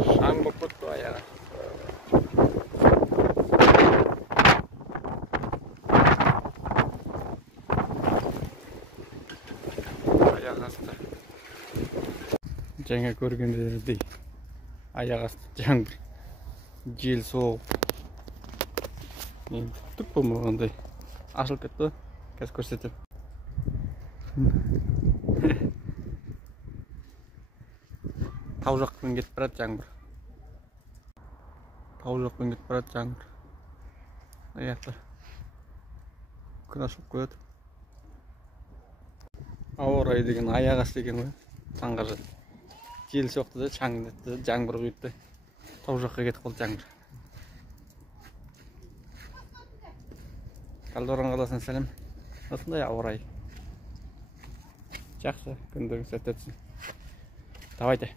Шаң болып кетті аяғы. Аяқ асты. Жаңа көргендердей аяқ асты жаңбыр. Жел соғып. Енді түк болмағандай ашылып кетті. Қазір көрсетіп. Тау жақпен кетіп барады жаңбыр. Тау жақпен кетіп барады жаңбыр. Аяқта күн ашылып қояды. Ауа райы деген аяқ асты екен ғой. Таңғажа. Жел соқты да шаңдетті, жаңбыр құйды. Тау жаққа кетіп қалды жаңбыр. Талдықорған қаласына сәлем. Осындай ауа райы. Жақсы, күндеріңіз сәтті өтсін. Давайте.